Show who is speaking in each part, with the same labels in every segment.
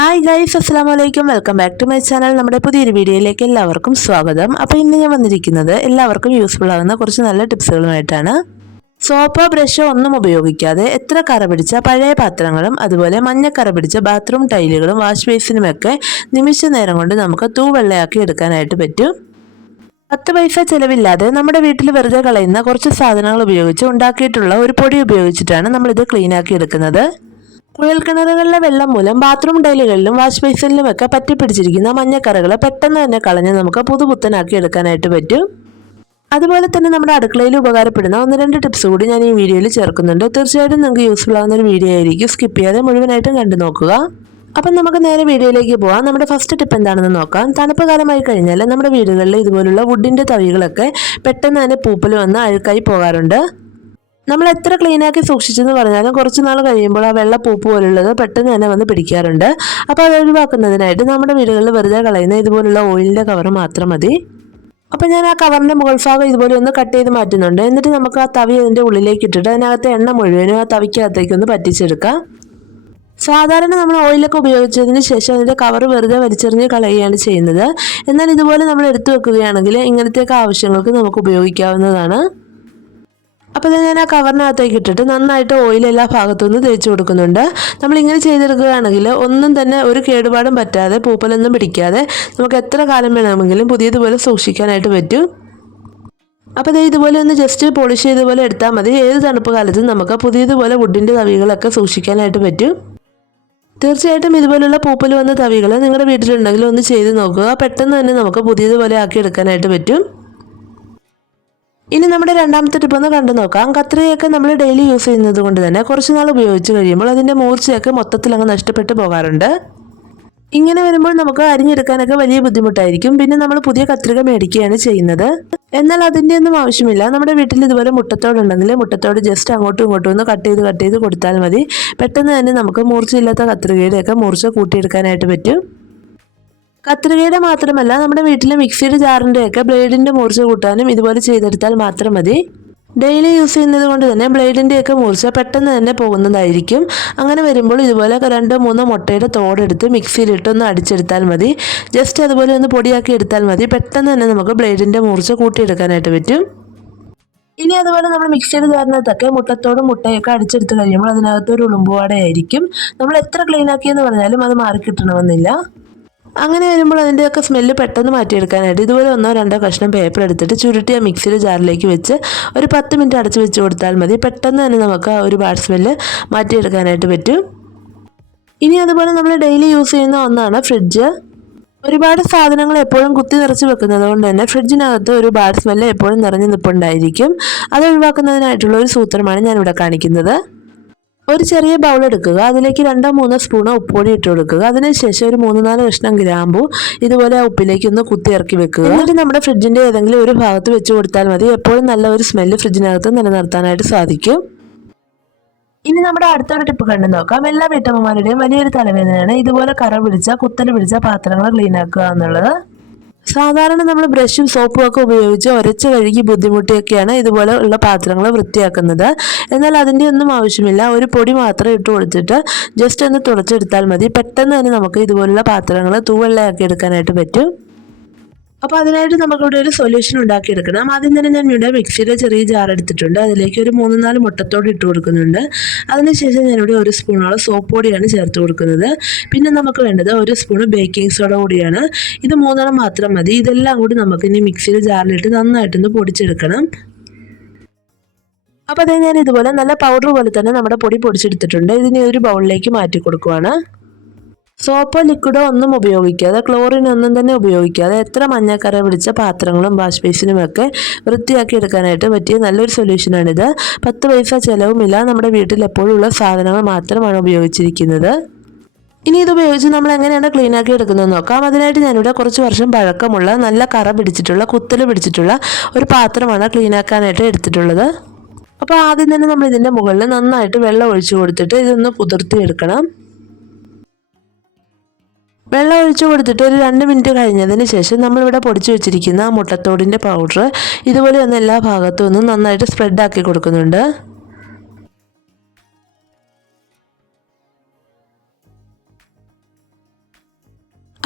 Speaker 1: Hi guys അസ്സാം വലൈക്കും welcome back to my channel നമ്മുടെ പുതിയൊരു വീഡിയോയിലേക്ക് എല്ലാവർക്കും സ്വാഗതം. അപ്പോൾ ഇന്ന് ഞാൻ വന്നിരിക്കുന്നത് എല്ലാവർക്കും യൂസ്ഫുൾ ആകുന്ന കുറച്ച് നല്ല ടിപ്സുകളുമായിട്ടാണ്. സോപ്പോ ബ്രഷോ ഒന്നും ഉപയോഗിക്കാതെ എത്ര കറ പിടിച്ച പഴയ പാത്രങ്ങളും അതുപോലെ മഞ്ഞക്കറ പിടിച്ച ബാത്റൂം ടൈലുകളും വാഷ് ബേസിനുമൊക്കെ നിമിഷ നേരം കൊണ്ട് നമുക്ക് തൂവെള്ളയാക്കി എടുക്കാനായിട്ട് പറ്റും. പത്ത് പൈസ ചിലവില്ലാതെ നമ്മുടെ വീട്ടിൽ വെറുതെ കളയുന്ന കുറച്ച് സാധനങ്ങൾ ഉപയോഗിച്ച് ഉണ്ടാക്കിയിട്ടുള്ള ഒരു പൊടി ഉപയോഗിച്ചിട്ടാണ് നമ്മളിത് ക്ലീനാക്കി എടുക്കുന്നത്. കുഴൽക്കിണറുകളിലെ വെള്ളം മൂലം ബാത്റൂം ടൈലുകളിലും വാഷ് ബേസിനിലും ഒക്കെ പറ്റിപ്പിടിച്ചിരിക്കുന്ന മഞ്ഞക്കറകളെ പെട്ടെന്ന് തന്നെ കളഞ്ഞ് നമുക്ക് പുതുപുത്തനാക്കി എടുക്കാനായിട്ട് പറ്റും. അതുപോലെ തന്നെ നമ്മുടെ അടുക്കളയിൽ ഉപകാരപ്പെടുന്ന ഒന്ന് രണ്ട് ടിപ്സ് കൂടി ഞാൻ ഈ വീഡിയോയിൽ ചേർക്കുന്നുണ്ട്. തീർച്ചയായിട്ടും നിങ്ങൾക്ക് യൂസ്ഫുൾ ആകുന്ന ഒരു വീഡിയോ ആയിരിക്കും. സ്കിപ്പ് ചെയ്യാതെ മുഴുവനായിട്ടും കണ്ടു നോക്കുക. അപ്പം നമുക്ക് നേരെ വീഡിയോയിലേക്ക് പോകാം നമ്മുടെ ഫസ്റ്റ് ടിപ്പ് എന്താണെന്ന് നോക്കാം. തണുപ്പ് കാലമായി കഴിഞ്ഞാൽ നമ്മുടെ വീടുകളിൽ ഇതുപോലുള്ള വുഡിന്റെ തവികളൊക്കെ പെട്ടെന്ന് തന്നെ പൂപ്പൽ വന്ന് അഴുക്കായി പോകാറുണ്ട്. നമ്മൾ എത്ര ക്ലീൻ ആക്കി സൂക്ഷിച്ചെന്ന് പറഞ്ഞാലും കുറച്ച് നാൾ കഴിയുമ്പോൾ ആ വെള്ള പൂപ്പ് പോലുള്ളത് പെട്ടെന്ന് തന്നെ വന്ന് പിടിക്കാറുണ്ട്. അപ്പോൾ അത് ഒഴിവാക്കുന്നതിനായിട്ട് നമ്മുടെ വീടുകളിൽ വെറുതെ കളയുന്ന ഇതുപോലുള്ള ഓയിലിന്റെ കവർ മാത്രം മതി. അപ്പം ഞാൻ ആ കവറിന്റെ മുകൾ ഭാഗം ഇതുപോലെ ഒന്ന് കട്ട് ചെയ്ത് മാറ്റുന്നുണ്ട്. എന്നിട്ട് നമുക്ക് ആ തവി അതിന്റെ ഉള്ളിലേക്ക് ഇട്ടിട്ട് അതിനകത്തെ എണ്ണ മുഴുവനും ആ തവിക്കകത്തേക്ക് ഒന്ന് പറ്റിച്ചെടുക്കാം. സാധാരണ നമ്മൾ ഓയിലൊക്കെ ഉപയോഗിച്ചതിന് ശേഷം അതിന്റെ കവർ വെറുതെ വലിച്ചെറിഞ്ഞ് കളയുകയാണ് ചെയ്യുന്നത്. എന്നാൽ ഇതുപോലെ നമ്മൾ എടുത്തു വെക്കുകയാണെങ്കിൽ ഇങ്ങനത്തെയൊക്കെ ആവശ്യങ്ങൾക്ക് നമുക്ക് ഉപയോഗിക്കാവുന്നതാണ്. അപ്പോൾ ഞാൻ ആ കവറിനകത്തേക്ക് ഇട്ടിട്ട് നന്നായിട്ട് ഓയിൽ എല്ലാ ഭാഗത്തുനിന്ന് തേച്ച് കൊടുക്കുന്നുണ്ട്. നമ്മൾ ഇങ്ങനെ ചെയ്തെടുക്കുകയാണെങ്കിൽ ഒന്നും തന്നെ ഒരു കേടുപാടും പറ്റാതെ പൂപ്പലൊന്നും പിടിക്കാതെ നമുക്ക് എത്ര കാലം വേണമെങ്കിലും പുതിയതുപോലെ സൂക്ഷിക്കാനായിട്ട് പറ്റും. അപ്പോൾ ദേ ഇതുപോലെ ഒന്ന് ജസ്റ്റ് പോളിഷ് ചെയ്തതുപോലെ എടുത്താൽ മതി. ഏത് തണുപ്പ് കാലത്തും നമുക്ക് പുതിയതുപോലെ വുഡിന്റെ തവികളൊക്കെ സൂക്ഷിക്കാനായിട്ട് പറ്റും. തീർച്ചയായിട്ടും ഇതുപോലുള്ള പൂപ്പൽ വന്ന തവികൾ നിങ്ങളുടെ വീട്ടിലുണ്ടെങ്കിൽ ഒന്ന് ചെയ്ത് നോക്കുക. പെട്ടെന്ന് തന്നെ നമുക്ക് പുതിയതുപോലെ ആക്കി എടുക്കാനായിട്ട് പറ്റും. ഇനി നമ്മുടെ രണ്ടാമത്തെ ടിപ്പ് ഒന്ന് കണ്ടു നോക്കാം. കത്രികയൊക്കെ നമ്മൾ ഡെയിലി യൂസ് ചെയ്യുന്നത് കൊണ്ട് തന്നെ കുറച്ച് നാൾ ഉപയോഗിച്ച് കഴിയുമ്പോൾ അതിന്റെ മൂർച്ചയൊക്കെ മൊത്തത്തിൽ അങ്ങ് നഷ്ടപ്പെട്ടു പോകാറുണ്ട്. ഇങ്ങനെ വരുമ്പോൾ നമുക്ക് അരിഞ്ഞെടുക്കാനൊക്കെ വലിയ ബുദ്ധിമുട്ടായിരിക്കും. പിന്നെ നമ്മൾ പുതിയ കത്രിക മേടിക്കുകയാണ് ചെയ്യുന്നത്. എന്നാൽ അതിന്റെ ഒന്നും ആവശ്യമില്ല. നമ്മുടെ വീട്ടിൽ ഇതുപോലെ മുട്ടത്തോടുണ്ടെങ്കിൽ മുട്ടത്തോട് ജസ്റ്റ് അങ്ങോട്ടും ഇങ്ങോട്ടും ഒന്ന് കട്ട് ചെയ്ത് കട്ട് ചെയ്ത് കൊടുത്താൽ മതി. പെട്ടെന്ന് തന്നെ നമുക്ക് മൂർച്ചയില്ലാത്ത കത്രികയുടെയൊക്കെ മൂർച്ച കൂട്ടിയെടുക്കാനായിട്ട് പറ്റും. കത്രികയുടെ മാത്രമല്ല നമ്മുടെ വീട്ടിലെ മിക്സിയുടെ ജാറിന്റെയൊക്കെ ബ്ലേഡിന്റെ മൂർച്ച കൂട്ടാനും ഇതുപോലെ ചെയ്തെടുത്താൽ മാത്രം മതി. ഡെയിലി യൂസ് ചെയ്യുന്നത് കൊണ്ട് തന്നെ ബ്ലേഡിന്റെയൊക്കെ മൂർച്ച പെട്ടെന്ന് തന്നെ പോകുന്നതായിരിക്കും. അങ്ങനെ വരുമ്പോൾ ഇതുപോലെ രണ്ടോ മൂന്നോ മുട്ടയുടെ തോടെടുത്ത് മിക്സിയിലിട്ട് ഒന്ന് അടിച്ചെടുത്താൽ മതി. ജസ്റ്റ് അതുപോലെ ഒന്ന് പൊടിയാക്കി എടുത്താൽ മതി. പെട്ടെന്ന് തന്നെ നമുക്ക് ബ്ലേഡിന്റെ മൂർച്ച കൂട്ടിയെടുക്കാനായിട്ട് പറ്റും. ഇനി അതുപോലെ നമ്മൾ മിക്സിയുടെ ജാറിനകത്തൊക്കെ മുട്ടത്തോടും മുട്ടയൊക്കെ അടിച്ചെടുത്ത് കഴിയുമ്പോൾ അതിനകത്തൊരു ഉളുമ്പുവാടയായിരിക്കും. നമ്മൾ എത്ര ക്ലീൻ ആക്കിയെന്ന് പറഞ്ഞാലും അത് മാറിക്കിട്ടണമെന്നില്ല അങ്ങനെ വരുമ്പോൾ അതിന്റെയൊക്കെ സ്മെല്ല് പെട്ടെന്ന് മാറ്റിയെടുക്കാനായിട്ട് ഇതുപോലെ ഒന്നോ രണ്ടോ കഷ്ണം പേപ്പർ എടുത്തിട്ട് ചുരുട്ടിയ മിക്സിയുടെ ജാറിലേക്ക് വെച്ച് ഒരു പത്ത് മിനിറ്റ് അടച്ച് വെച്ച് കൊടുത്താൽ മതി. പെട്ടെന്ന് തന്നെ നമുക്ക് ആ ഒരു ബാഡ് സ്മെല്ല് മാറ്റിയെടുക്കാനായിട്ട് പറ്റും. ഇനി അതുപോലെ നമ്മൾ ഡെയിലി യൂസ് ചെയ്യുന്ന ഒന്നാണ് ഫ്രിഡ്ജ് ഒരുപാട് സാധനങ്ങൾ എപ്പോഴും കുത്തി നിറച്ച് വെക്കുന്നത് കൊണ്ട് തന്നെ ഫ്രിഡ്ജിനകത്ത് ഒരു ബാഡ് സ്മെല്ല് എപ്പോഴും നിറഞ്ഞു നിൽപ്പുണ്ടായിരിക്കും അത് ഒഴിവാക്കുന്നതിനായിട്ടുള്ള ഒരു സൂത്രമാണ് ഞാനിവിടെ കാണിക്കുന്നത്. ഒരു ചെറിയ ബൗൾ എടുക്കുക. അതിലേക്ക് രണ്ടോ മൂന്നോ സ്പൂണോ ഉപ്പുപൊടി ഇട്ട് കൊടുക്കുക. അതിനുശേഷം ഒരു മൂന്ന് നാല് കഷ്ണം ഗ്രാമ്പു ഇതുപോലെ ആ ഉപ്പിലേക്ക് ഒന്ന് കുത്തി ഇറക്കി വെക്കുക. എന്നിട്ട് നമ്മുടെ ഫ്രിഡ്ജിന്റെ ഏതെങ്കിലും ഒരു ഭാഗത്ത് വെച്ച് കൊടുത്താൽ മതി. എപ്പോഴും നല്ല ഒരു സ്മെല്ല് ഫ്രിഡ്ജിനകത്ത് നിലനിർത്താനായിട്ട് സാധിക്കും. ഇനി നമ്മുടെ അടുത്തൊരു ടിപ്പ് കണ്ടു നോക്കാം. എല്ലാ വീട്ടമ്മമാരുടെയും വലിയൊരു തലവേദനയാണ് ഇതുപോലെ കറ പിടിച്ച കുത്തൽ പിടിച്ച പാത്രങ്ങൾ ക്ലീൻ ആക്കുക എന്നുള്ളത്. സാധാരണ നമ്മൾ ബ്രഷും സോപ്പും ഒക്കെ ഉപയോഗിച്ച് ഒരച്ച് കഴുകി ബുദ്ധിമുട്ടിയൊക്കെയാണ് ഇതുപോലെ ഉള്ള പാത്രങ്ങൾ വൃത്തിയാക്കുന്നത്. എന്നാൽ അതിന്റെ ഒന്നും ആവശ്യമില്ല. ഒരു പൊടി മാത്രം ഇട്ട് കൊടുത്തിട്ട് ജസ്റ്റ് ഒന്ന് തുടച്ചെടുത്താൽ മതി. പെട്ടെന്ന് തന്നെ നമുക്ക് ഇതുപോലുള്ള പാത്രങ്ങൾ തൂവെള്ളയാക്കി എടുക്കാനായിട്ട് പറ്റും. അപ്പോൾ അതിനായിട്ട് നമുക്കിവിടെ ഒരു സൊല്യൂഷൻ ഉണ്ടാക്കിയെടുക്കണം. ആദ്യം തന്നെ ഞാൻ ഇവിടെ മിക്സിയുടെ ചെറിയ ജാർ എടുത്തിട്ടുണ്ട്. അതിലേക്ക് ഒരു മൂന്ന് നാല് മുട്ടത്തോട് ഇട്ട് കൊടുക്കുന്നുണ്ട്. അതിനുശേഷം ഞാൻ ഇവിടെ ഒരു സ്പൂണോളം സോപ്പ് പൊടിയാണ് ചേർത്ത് കൊടുക്കുന്നത്. പിന്നെ നമുക്ക് വേണ്ടത് ഒരു സ്പൂൺ ബേക്കിംഗ് സോഡ കൂടിയാണ് ഇത് മൂന്നെണ്ണം മാത്രം മതി. ഇതെല്ലാം കൂടി നമുക്ക് ഇനി മിക്സിയുടെ ജാറിലിട്ട് നന്നായിട്ടൊന്ന് പൊടിച്ചെടുക്കണം. അപ്പോൾ അതേ ഞാൻ ഇതുപോലെ നല്ല പൗഡർ പോലെ തന്നെ നമ്മുടെ പൊടി പൊടിച്ചെടുത്തിട്ടുണ്ട്. ഇതിനെ ഒരു ബൗളിലേക്ക് മാറ്റി കൊടുക്കുവാണ്. സോപ്പോ ലിക്വിഡോ ഒന്നും ഉപയോഗിക്കാതെ ക്ലോറിൻ ഒന്നും തന്നെ ഉപയോഗിക്കാതെ എത്ര മഞ്ഞക്കറ പിടിച്ച പാത്രങ്ങളും വാഷ് ബേസിനുമൊക്കെ വൃത്തിയാക്കി എടുക്കാനായിട്ട് പറ്റിയ നല്ലൊരു സൊല്യൂഷനാണിത്. പത്ത് പൈസ ചിലവുമില്ല. നമ്മുടെ വീട്ടിൽ എപ്പോഴും ഉള്ള സാധനങ്ങൾ മാത്രമാണ് ഉപയോഗിച്ചിരിക്കുന്നത്. ഇനി ഇത് ഉപയോഗിച്ച് നമ്മൾ എങ്ങനെയാണ് ക്ലീൻ ആക്കി എടുക്കുന്നത് നോക്കാം. അതിനായിട്ട് ഞാനിവിടെ കുറച്ച് വർഷം പഴക്കമുള്ള നല്ല കറ പിടിച്ചിട്ടുള്ള കുത്തൽ പിടിച്ചിട്ടുള്ള ഒരു പാത്രമാണ് ക്ലീൻ ആക്കാനായിട്ട് എടുത്തിട്ടുള്ളത്. അപ്പോൾ ആദ്യം തന്നെ നമ്മൾ ഇതിന്റെ മുകളിൽ നന്നായിട്ട് വെള്ളം ഒഴിച്ചു കൊടുത്തിട്ട് ഇതൊന്ന് പുതിർത്തി എടുക്കണം വെള്ളം ഒഴിച്ചു കൊടുത്തിട്ട് ഒരു രണ്ട് മിനിറ്റ് കഴിഞ്ഞതിന് ശേഷം നമ്മളിവിടെ പൊടിച്ചു വെച്ചിരിക്കുന്ന മുട്ടത്തോടിന്റെ പൗഡർ ഇതുപോലെ ഒന്ന് എല്ലാ ഭാഗത്തും ഒന്ന് നന്നായിട്ട് സ്പ്രെഡ് ആക്കി കൊടുക്കുന്നുണ്ട്.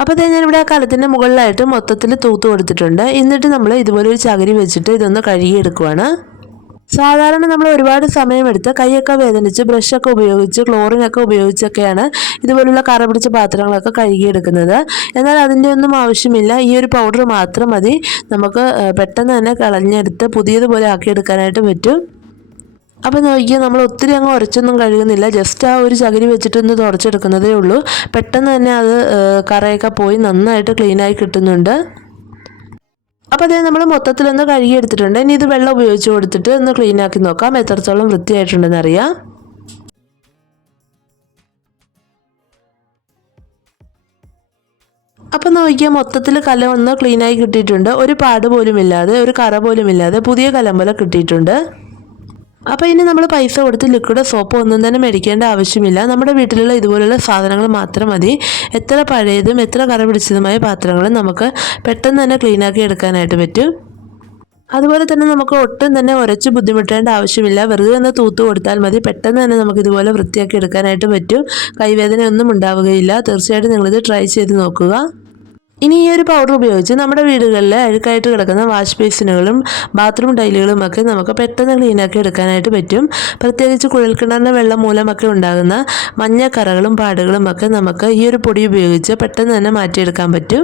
Speaker 1: അപ്പോൾ ഞാൻ ഞാനിവിടെ ആ കലത്തിന്റെ മുകളിലായിട്ട് മൊത്തത്തിൽ തൂത്ത് കൊടുത്തിട്ടുണ്ട്. എന്നിട്ട് നമ്മൾ ഇതുപോലെ ഒരു ചകിരി വെച്ചിട്ട് ഇതൊന്ന് കഴുകിയെടുക്കുവാണ്. സാധാരണ നമ്മൾ ഒരുപാട് സമയമെടുത്ത് കൈയൊക്കെ വേദനിച്ച് ബ്രഷൊക്കെ ഉപയോഗിച്ച് ക്ലോറിൻ ഒക്കെ ഉപയോഗിച്ചൊക്കെയാണ് ഇതുപോലുള്ള കറ പിടിച്ച പാത്രങ്ങളൊക്കെ കഴുകിയെടുക്കുന്നത്. എന്നാൽ അതിന്റെ ഒന്നും ആവശ്യമില്ല. ഈ ഒരു പൗഡർ മാത്രം മതി. നമുക്ക് പെട്ടെന്ന് തന്നെ കളഞ്ഞെടുത്ത് പുതിയതുപോലെ ആക്കിയെടുക്കാനായിട്ട് പറ്റും. അപ്പോൾ നോക്കിയാൽ നമ്മൾ ഒത്തിരി അങ്ങ് ഉരച്ചൊന്നും കഴുകുന്നില്ല. ജസ്റ്റ് ആ ഒരു ചകിരി വെച്ചിട്ടൊന്ന് തുടച്ചെടുക്കുന്നതേ ഉള്ളൂ. പെട്ടെന്ന് തന്നെ അത് കറയൊക്കെ പോയി നന്നായിട്ട് ക്ലീനായി കിട്ടുന്നുണ്ട്. അപ്പോൾ അതേ നമ്മൾ മൊത്തത്തിലൊന്ന് കഴുകിയെടുത്തിട്ടുണ്ട്. ഇനി ഇത് വെള്ളം ഉപയോഗിച്ച് കൊടുത്തിട്ട് ഒന്ന് ക്ലീൻ ആക്കി നോക്കാം. എത്രത്തോളം വൃത്തിയായിട്ടുണ്ടെന്ന് അറിയാം. അപ്പം നോക്കിയാൽ മൊത്തത്തിൽ കലം ഒന്ന് ക്ലീനായി കിട്ടിയിട്ടുണ്ട്. ഒരു പാട് പോലും ഇല്ലാതെ ഒരു കറ പോലും ഇല്ലാതെ പുതിയ കലം പോലെ കിട്ടിയിട്ടുണ്ട്. അപ്പോൾ ഇനി നമ്മൾ പൈസ കൊടുത്ത് ലിക്വിഡ് സോപ്പ് ഒന്നും തന്നെ മേടിക്കേണ്ട ആവശ്യമില്ല. നമ്മുടെ വീട്ടിലുള്ള ഇതുപോലുള്ള സാധനങ്ങൾ മാത്രം മതി. എത്ര പഴയതും എത്ര കറ പിടിച്ചതുമായ പാത്രങ്ങൾ നമുക്ക് പെട്ടെന്ന് തന്നെ ക്ലീനാക്കി എടുക്കാനായിട്ട് പറ്റും. അതുപോലെ തന്നെ നമുക്ക് ഒട്ടും തന്നെ ഉരച്ച് ബുദ്ധിമുട്ടേണ്ട ആവശ്യമില്ല. വെറുതെ ഒന്ന് തൂത്ത് കൊടുത്താൽ മതി. പെട്ടെന്ന് തന്നെ നമുക്ക് ഇതുപോലെ വൃത്തിയാക്കി എടുക്കാനായിട്ട് പറ്റും. കൈവേദന ഒന്നും ഉണ്ടാവുകയില്ല. തീർച്ചയായിട്ടും നിങ്ങളിത് ട്രൈ ചെയ്ത് നോക്കുക. ഇനി ഈ ഒരു പൗഡർ ഉപയോഗിച്ച് നമ്മുടെ വീടുകളിൽ അഴുക്കായിട്ട് കിടക്കുന്ന വാഷ് ബേസിനുകളും ബാത്റൂം ടൈലുകളും ഒക്കെ നമുക്ക് പെട്ടെന്ന് ക്ലീനാക്കി എടുക്കാനായിട്ട് പറ്റും. പ്രത്യേകിച്ച് കുഴൽക്കിണറിന്റെ വെള്ളം മൂലമൊക്കെ ഉണ്ടാകുന്ന മഞ്ഞക്കറകളും പാടുകളും ഒക്കെ നമുക്ക് ഈ ഒരു പൊടി ഉപയോഗിച്ച് പെട്ടെന്ന് തന്നെ മാറ്റിയെടുക്കാൻ പറ്റും.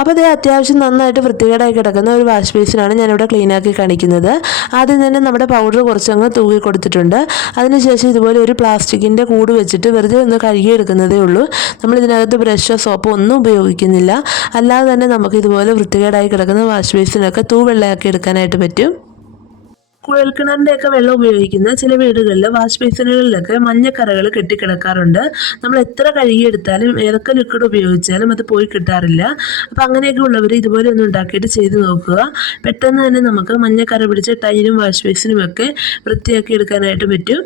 Speaker 1: അപ്പോൾ ഇത് അത്യാവശ്യം നന്നായിട്ട് വൃത്തികേടായി കിടക്കുന്ന ഒരു വാഷ് ബേസിനാണ് ഞാനിവിടെ ക്ലീനാക്കി കാണിക്കുന്നത്. ആദ്യം തന്നെ നമ്മുടെ പൗഡർ കുറച്ചങ്ങ് തൂക്കി കൊടുത്തിട്ടുണ്ട്. അതിനുശേഷം ഇതുപോലെ ഒരു പ്ലാസ്റ്റിക്കിന്റെ കൂട് വെച്ചിട്ട് വെറുതെ ഒന്ന് കഴുകിയെടുക്കുന്നതേ ഉള്ളൂ. നമ്മൾ ഇതിനകത്ത് ബ്രഷോ സോപ്പോ ഒന്നും ഉപയോഗിക്കുന്നില്ല. അല്ലാതെ തന്നെ നമുക്ക് ഇതുപോലെ വൃത്തികേടായി കിടക്കുന്ന വാഷ് ബേസിനൊക്കെ തൂവെള്ളയാക്കി എടുക്കാനായിട്ട് പറ്റും. കുഴൽക്കിണറിന്റെ ഒക്കെ വെള്ളം ഉപയോഗിക്കുന്ന ചില വീടുകളിൽ വാഷ് ബേസിനുകളിലൊക്കെ മഞ്ഞക്കറകൾ കെട്ടിക്കിടക്കാറുണ്ട്. നമ്മൾ എത്ര കഴുകിയെടുത്താലും ഏതൊക്കെ ലിക്വിഡ് ഉപയോഗിച്ചാലും അത് പോയി കിട്ടാറില്ല. അപ്പം അങ്ങനെയൊക്കെ ഉള്ളവർ ഇതുപോലെ ഒന്ന് ഉണ്ടാക്കിയിട്ട് ചെയ്ത് നോക്കുക. പെട്ടെന്ന് തന്നെ നമുക്ക് മഞ്ഞക്കറ പിടിച്ച ടൈലും വാഷ് ബേസിനും ഒക്കെ വൃത്തിയാക്കി എടുക്കാനായിട്ട് പറ്റും.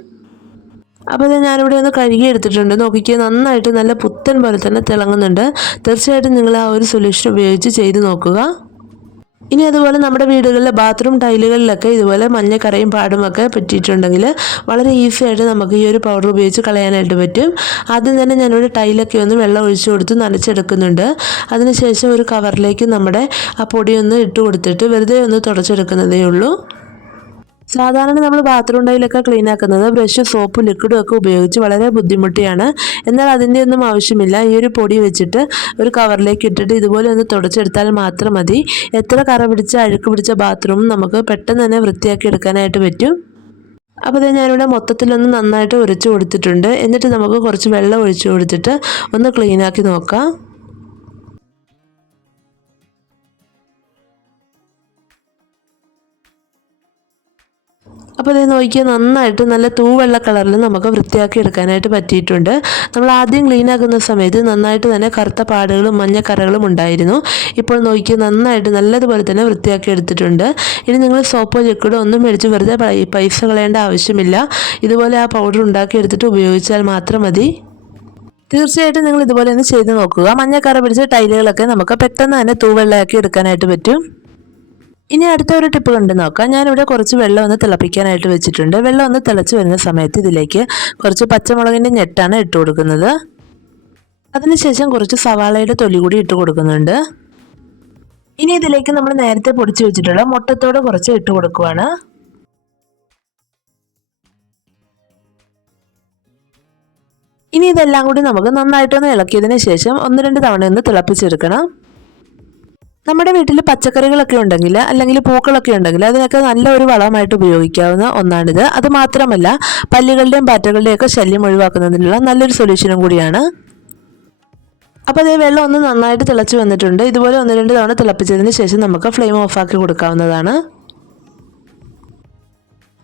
Speaker 1: അപ്പോൾ ഞാനിവിടെ ഒന്ന് കഴുകി എടുത്തിട്ടുണ്ട് നോക്കിക്കുക നന്നായിട്ട് നല്ല പുത്തൻ പോലെ തന്നെ തിളങ്ങുന്നുണ്ട്. തീർച്ചയായിട്ടും നിങ്ങൾ ആ ഒരു സൊല്യൂഷൻ ഉപയോഗിച്ച് ചെയ്ത് നോക്കുക. ഇനി അതുപോലെ നമ്മുടെ വീടുകളിലെ ബാത്റൂം ടൈലുകളിലൊക്കെ ഇതുപോലെ മഞ്ഞക്കറയും പാടുമൊക്കെ പറ്റിയിട്ടുണ്ടെങ്കിൽ വളരെ ഈസി ആയിട്ട് നമുക്ക് ഈ ഒരു പൗഡർ ഉപയോഗിച്ച് കളയാനായിട്ട് പറ്റും. ആദ്യം തന്നെ ഞാനിവിടെ ടൈലൊക്കെ ഒന്ന് വെള്ളം ഒഴിച്ചു കൊടുത്ത് നനച്ചെടുക്കുന്നുണ്ട്. അതിനുശേഷം ഒരു കവറിലേക്ക് നമ്മുടെ ആ പൊടിയൊന്ന് ഇട്ട് കൊടുത്തിട്ട് വെറുതെ ഒന്ന് തുടച്ചെടുക്കുന്നതേ ഉള്ളൂ. സാധാരണ നമ്മൾ ബാത്റൂം ടൈലൊക്കെ ക്ലീൻ ആക്കുന്നത് ബ്രഷ് സോപ്പ് ലിക്വിഡും ഒക്കെ ഉപയോഗിച്ച് വളരെ ബുദ്ധിമുട്ടിയാണ്. എന്നാൽ അതിന്റെ ഒന്നും ആവശ്യമില്ല. ഈ ഒരു പൊടി വെച്ചിട്ട് ഒരു കവറിലേക്ക് ഇട്ടിട്ട് ഇതുപോലെ ഒന്ന് തുടച്ചെടുത്താൽ മാത്രം മതി. എത്ര കറ പിടിച്ച അഴുക്ക് പിടിച്ച ബാത്റൂം നമുക്ക് പെട്ടെന്ന് തന്നെ വൃത്തിയാക്കി എടുക്കാനായിട്ട് പറ്റും. അപ്പോൾ ഇത് ഞാനിവിടെ മൊത്തത്തിലൊന്ന് നന്നായിട്ട് ഉരച്ച് കൊടുത്തിട്ടുണ്ട്. എന്നിട്ട് നമുക്ക് കുറച്ച് വെള്ളം ഒഴിച്ചു കൊടുത്തിട്ട് ഒന്ന് ക്ലീനാക്കി നോക്കാം. അപ്പോൾ ഇത് നോക്കിയാൽ നന്നായിട്ട് നല്ല തൂവെള്ള കളറിൽ നമുക്ക് വൃത്തിയാക്കി എടുക്കാനായിട്ട് പറ്റിയിട്ടുണ്ട്. നമ്മൾ ആദ്യം ക്ലീൻ ആക്കുന്ന സമയത്ത് നന്നായിട്ട് തന്നെ കറുത്ത പാടുകളും മഞ്ഞക്കറകളും ഉണ്ടായിരുന്നു. ഇപ്പോൾ നോക്കിയാൽ നന്നായിട്ട് നല്ലതുപോലെ തന്നെ വൃത്തിയാക്കി എടുത്തിട്ടുണ്ട്. ഇനി നിങ്ങൾ സോപ്പോ ലിക്വിഡോ ഒന്നും മേടിച്ച് വെറുതെ പൈസ കളയേണ്ട ആവശ്യമില്ല. ഇതുപോലെ ആ പൗഡർ ഉണ്ടാക്കി എടുത്തിട്ട് ഉപയോഗിച്ചാൽ മാത്രം മതി. തീർച്ചയായിട്ടും നിങ്ങൾ ഇതുപോലെ ഒന്ന് ചെയ്ത് നോക്കുക. മഞ്ഞക്കറ പിടിച്ച ടൈലുകളൊക്കെ നമുക്ക് പെട്ടെന്ന് തന്നെ തൂവെള്ളയാക്കി എടുക്കാനായിട്ട് പറ്റും. ഇനി അടുത്ത ഒരു ടിപ്പ് കണ്ട് നോക്കാം. ഞാനിവിടെ കുറച്ച് വെള്ളം ഒന്ന് തിളപ്പിക്കാനായിട്ട് വെച്ചിട്ടുണ്ട്. വെള്ളം ഒന്ന് തിളച്ച് വരുന്ന സമയത്ത് ഇതിലേക്ക് കുറച്ച് പച്ചമുളകിന്റെ ഞെട്ടാണ് ഇട്ട് കൊടുക്കുന്നത്. അതിനുശേഷം കുറച്ച് സവാളയുടെ തൊലി കൂടി ഇട്ട് കൊടുക്കുന്നുണ്ട്. ഇനി ഇതിലേക്ക് നമ്മൾ നേരത്തെ പൊടിച്ചു വെച്ചിട്ടുള്ള മുട്ടത്തോട് കുറച്ച് ഇട്ട് കൊടുക്കുവാണ്. ഇനി ഇതെല്ലാം കൂടി നമുക്ക് നന്നായിട്ടൊന്ന് ഇളക്കിയതിന് ശേഷം ഒന്ന് രണ്ട് തവണ ഒന്ന് തിളപ്പിച്ചെടുക്കണം. നമ്മുടെ വീട്ടിൽ പച്ചക്കറികളൊക്കെ ഉണ്ടെങ്കിൽ അല്ലെങ്കിൽ പൂക്കളൊക്കെ ഉണ്ടെങ്കിൽ അതിനൊക്കെ നല്ല ഒരു വളമായിട്ട് ഉപയോഗിക്കാവുന്ന ഒന്നാണിത്. അത് മാത്രമല്ല പല്ലുകളുടെയും പാറ്റകളുടെയും ഒക്കെ ശല്യം ഒഴിവാക്കുന്നതിനുള്ള നല്ലൊരു സൊല്യൂഷനും കൂടിയാണ്. അപ്പോൾ അതേ വെള്ളം ഒന്ന് നന്നായിട്ട് തിളച്ച് വന്നിട്ടുണ്ട്. ഇതുപോലെ ഒന്ന് രണ്ട് തവണ തിളപ്പിച്ചതിന് ശേഷം നമുക്ക് ഫ്ലെയിം ഓഫാക്കി കൊടുക്കാവുന്നതാണ്.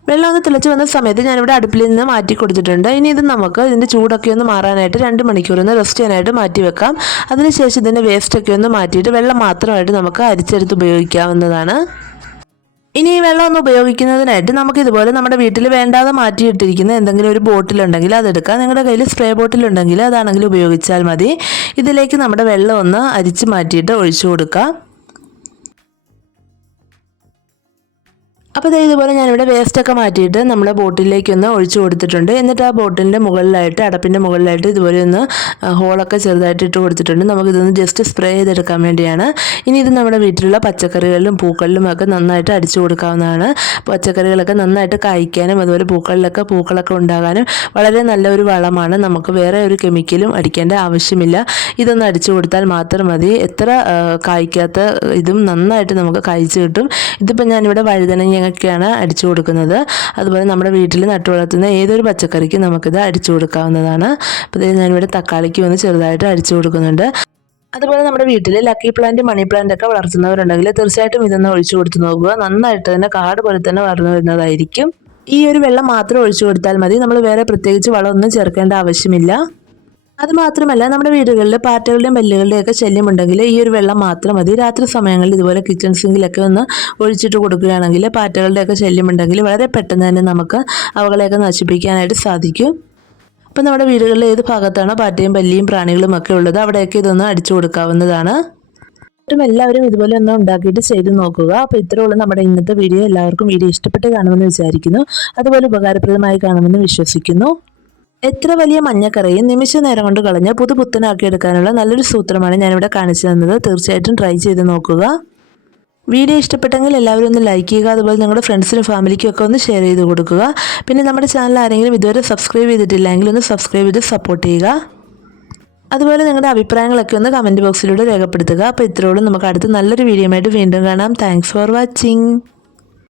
Speaker 1: വെള്ളം ഒന്ന് തിളച്ച് വന്ന സമയത്ത് ഞാനിവിടെ അടുപ്പിൽ നിന്ന് മാറ്റി കൊടുത്തിട്ടുണ്ട്. ഇനി ഇത് നമുക്ക് ഇതിന്റെ ചൂടൊക്കെ ഒന്ന് മാറാനായിട്ട് രണ്ട് മണിക്കൂർ ഒന്ന് റെസ്റ്റ് ചെയ്യാനായിട്ട് മാറ്റി വെക്കാം. അതിനുശേഷം ഇതിന്റെ വേസ്റ്റൊക്കെ ഒന്ന് മാറ്റിയിട്ട് വെള്ളം മാത്രമായിട്ട് നമുക്ക് അരിച്ചെടുത്ത് ഉപയോഗിക്കാവുന്നതാണ്. ഇനി ഈ വെള്ളം ഒന്ന് ഉപയോഗിക്കുന്നതിനായിട്ട് നമുക്ക് ഇതുപോലെ നമ്മുടെ വീട്ടിൽ വേണ്ടാതെ മാറ്റിയിട്ടിരിക്കുന്ന എന്തെങ്കിലും ഒരു ബോട്ടിലുണ്ടെങ്കിൽ അതെടുക്കാം നിങ്ങളുടെ കയ്യിൽ സ്പ്രേ ബോട്ടിലുണ്ടെങ്കിൽ അതാണെങ്കിൽ ഉപയോഗിച്ചാൽ മതി. ഇതിലേക്ക് നമ്മുടെ വെള്ളം ഒന്ന് അരിച്ച് മാറ്റിയിട്ട് ഒഴിച്ചു കൊടുക്കാം. അപ്പോൾ ദേ ഇതുപോലെ ഞാനിവിടെ വേസ്റ്റൊക്കെ മാറ്റിയിട്ട് നമ്മുടെ ബോട്ടിലേക്ക് ഒന്ന് ഒഴിച്ചു കൊടുത്തിട്ടുണ്ട്. എന്നിട്ട് ആ ബോട്ടിലിന്റെ മുകളിലായിട്ട് അടപ്പിന്റെ മുകളിലായിട്ട് ഇതുപോലെ ഒന്ന് ഹോളൊക്കെ ചെറുതായിട്ട് ഇട്ട് കൊടുത്തിട്ടുണ്ട്. നമുക്കിതൊന്ന് ജസ്റ്റ് സ്പ്രേ ചെയ്തെടുക്കാൻ വേണ്ടിയാണ്. ഇനി ഇത് നമ്മുടെ വീട്ടിലുള്ള പച്ചക്കറികളിലും പൂക്കളിലും ഒക്കെ നന്നായിട്ട് അടിച്ചു കൊടുക്കാവുന്നതാണ്. പച്ചക്കറികളൊക്കെ നന്നായിട്ട് കായ്ക്കാനും അതുപോലെ പൂക്കളിലൊക്കെ പൂക്കളൊക്കെ ഉണ്ടാകാനും വളരെ നല്ലൊരു വളമാണ്. നമുക്ക് വേറെ ഒരു കെമിക്കലും അടിക്കേണ്ട ആവശ്യമില്ല. ഇതൊന്ന് അടിച്ചു കൊടുത്താൽ മാത്രം മതി. എത്ര കായ്ക്കാത്ത ഇതും നന്നായിട്ട് നമുക്ക് കായ്ച്ചു കിട്ടും. ഇതിപ്പോൾ ഞാനിവിടെ വഴുതനങ്ങയൊക്കെയാണ് അടിച്ചു കൊടുക്കുന്നത്. അതുപോലെ നമ്മുടെ വീട്ടിൽ നട്ടു വളർത്തുന്ന ഏതൊരു പച്ചക്കറിക്കും നമുക്കിത് അടിച്ചു കൊടുക്കാവുന്നതാണ്. അപ്പോൾ ഞാനിവിടെ തക്കാളിക്ക് വന്ന് ചെറുതായിട്ട് അടിച്ചു കൊടുക്കുന്നുണ്ട്. അതുപോലെ നമ്മുടെ വീട്ടിൽ ലക്കി പ്ലാന്റ് മണി പ്ലാന്റ് ഒക്കെ വളർത്തുന്നവരുണ്ടെങ്കിൽ തീർച്ചയായിട്ടും ഇതൊന്ന് ഒഴിച്ചു കൊടുത്ത് നോക്കുക. നന്നായിട്ട് തന്നെ കാട് പോലെ തന്നെ വളർന്നു വരുന്നതായിരിക്കും. ഈ ഒരു വെള്ളം മാത്രം ഒഴിച്ചു കൊടുത്താൽ മതി. നമ്മൾ വേറെ പ്രത്യേകിച്ച് വളമൊന്നും ചേർക്കേണ്ട ആവശ്യമില്ല. അത് മാത്രമല്ല നമ്മുടെ വീടുകളിലെ പാറ്റകളുടെയും ഒക്കെ ശല്യമുണ്ടെങ്കിൽ ഈ ഒരു വെള്ളം മാത്രം മതി. രാത്രി സമയങ്ങളിൽ ഇതുപോലെ കിച്ചൺ സിങ്കിലൊക്കെ ഒന്ന് ഒഴിച്ചിട്ട് കൊടുക്കുകയാണെങ്കിൽ പാറ്റകളുടെയൊക്കെ ശല്യമുണ്ടെങ്കിൽ വളരെ പെട്ടെന്ന് തന്നെ നമുക്ക് അവകളെയൊക്കെ നശിപ്പിക്കാനായിട്ട് സാധിക്കും. അപ്പം നമ്മുടെ വീടുകളിൽ ഏത് ഭാഗത്താണോ പാറ്റയും പല്ലിയും പ്രാണികളും ഒക്കെ ഉള്ളത് അവിടെയൊക്കെ ഇതൊന്ന് അടിച്ചു കൊടുക്കാവുന്നതാണ്. എന്നിട്ടും എല്ലാവരും ഇതുപോലെ ഒന്ന് ഉണ്ടാക്കിയിട്ട് ചെയ്ത് നോക്കുക. അപ്പോൾ ഇത്രയുള്ള നമ്മുടെ ഇന്നത്തെ വീഡിയോ. എല്ലാവർക്കും വീഡിയോ ഇഷ്ടപ്പെട്ട് കാണുമെന്ന് വിചാരിക്കുന്നു. അതുപോലെ ഉപകാരപ്രദമായി കാണുമെന്ന് വിശ്വസിക്കുന്നു. എത്ര വലിയ മഞ്ഞക്കറിയും നിമിഷ നേരം കൊണ്ട് കളഞ്ഞ് പുതുപുത്തനാക്കി എടുക്കാനുള്ള നല്ലൊരു സൂത്രമാണ് ഞാനിവിടെ കാണിച്ചു തന്നത്. തീർച്ചയായിട്ടും ട്രൈ ചെയ്ത് നോക്കുക. വീഡിയോ ഇഷ്ടപ്പെട്ടെങ്കിൽ എല്ലാവരും ഒന്ന് ലൈക്ക് ചെയ്യുക അതുപോലെ നിങ്ങളുടെ ഫ്രണ്ട്സിനും ഫാമിലിക്കും ഒക്കെ ഒന്ന് ഷെയർ ചെയ്ത് കൊടുക്കുക. പിന്നെ നമ്മുടെ ചാനൽ ആരെങ്കിലും ഇതുവരെ സബ്സ്ക്രൈബ് ചെയ്തിട്ടില്ലെങ്കിൽ ഒന്ന് സബ്സ്ക്രൈബ് ചെയ്ത് സപ്പോർട്ട് ചെയ്യുക. അതുപോലെ നിങ്ങളുടെ അഭിപ്രായങ്ങളൊക്കെ ഒന്ന് കമന്റ് ബോക്സിലൂടെ രേഖപ്പെടുത്തുക. അപ്പോൾ ഇത്രയോളം നമുക്ക് അടുത്ത നല്ലൊരു വീഡിയോ ആയിട്ട് വീണ്ടും കാണാം. Thanks for watching